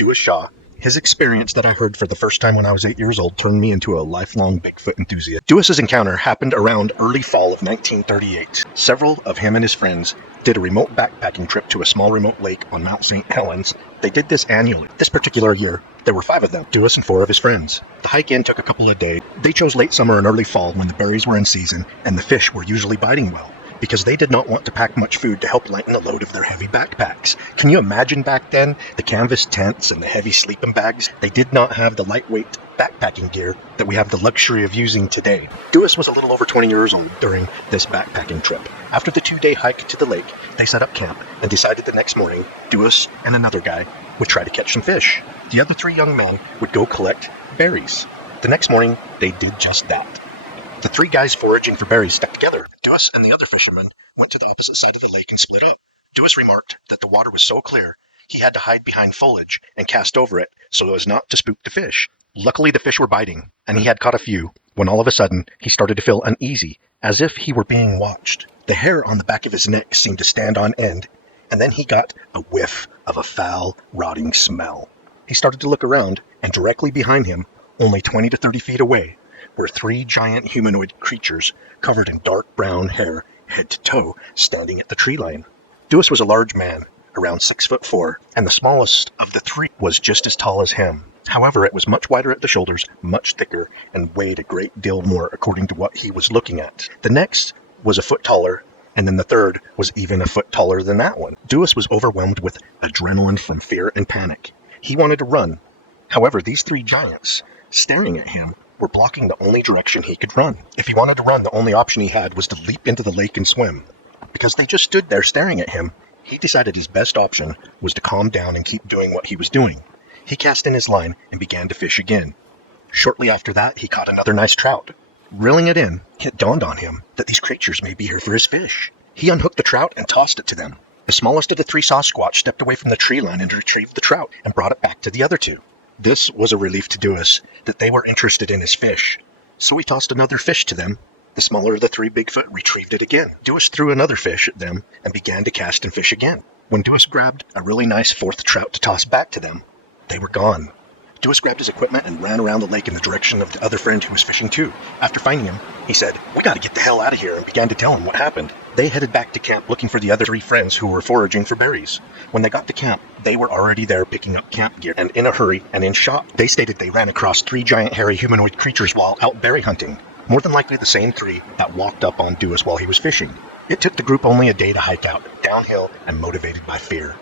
Dewis Shaw. His experience that I heard for the first time when I was 8 years old turned me into a lifelong Bigfoot enthusiast. Dewis's encounter happened around early fall of 1938. Several of him and his friends did a remote backpacking trip to a small remote lake on Mount St. Helens. They did this annually. This particular year, there were 5 of them, Dewis and 4 of his friends. The hike in took a couple of days. They chose late summer and early fall when the berries were in season and the fish were usually biting well, because they did not want to pack much food to help lighten the load of their heavy backpacks. Can you imagine back then, the canvas tents and the heavy sleeping bags? They did not have the lightweight backpacking gear that we have the luxury of using today. Dewis was a little over 20 years old during this backpacking trip. After the 2-day hike to the lake, they set up camp and decided the next morning, Dewis and another guy would try to catch some fish. The other 3 young men would go collect berries. The next morning, they did just that. The 3 guys foraging for berries stuck together. Dewis and the other fisherman went to the opposite side of the lake and split up. Dewis remarked that the water was so clear, he had to hide behind foliage and cast over it so as not to spook the fish. Luckily, the fish were biting, and he had caught a few, when all of a sudden, he started to feel uneasy, as if he were being watched. The hair on the back of his neck seemed to stand on end, and then he got a whiff of a foul, rotting smell. He started to look around, and directly behind him, only 20 to 30 feet away, were 3 giant humanoid creatures covered in dark brown hair, head to toe, standing at the tree line. Dewis was a large man, around 6'4", and the smallest of the 3 was just as tall as him. However, it was much wider at the shoulders, much thicker, and weighed a great deal more according to what he was looking at. The next was a foot taller, and then the third was even a foot taller than that one. Dewis was overwhelmed with adrenaline from fear and panic. He wanted to run. However, these 3 giants, staring at him, were blocking the only direction he could run. If he wanted to run, the only option he had was to leap into the lake and swim. Because they just stood there staring at him, he decided his best option was to calm down and keep doing what he was doing. He cast in his line and began to fish again. Shortly after that, he caught another nice trout. Reeling it in, it dawned on him that these creatures may be here for his fish. He unhooked the trout and tossed it to them. The smallest of the 3 Sasquatch stepped away from the tree line and retrieved the trout and brought it back to the other 2. This was a relief to Dewis that they were interested in his fish, so he tossed another fish to them. The smaller of the 3 Bigfoot retrieved it again. Dewis threw another fish at them and began to cast and fish again. When Dewis grabbed a really nice 4th trout to toss back to them, they were gone. Dewis grabbed his equipment and ran around the lake in the direction of the other friend who was fishing too. After finding him, he said, "We gotta get the hell out of here," and began to tell him what happened. They headed back to camp looking for the other 3 friends who were foraging for berries. When they got to camp, they were already there picking up camp gear and in a hurry and in shock. They stated they ran across 3 giant hairy humanoid creatures while out berry hunting. More than likely the same 3 that walked up on Dewis while he was fishing. It took the group only a day to hike out, downhill and motivated by fear.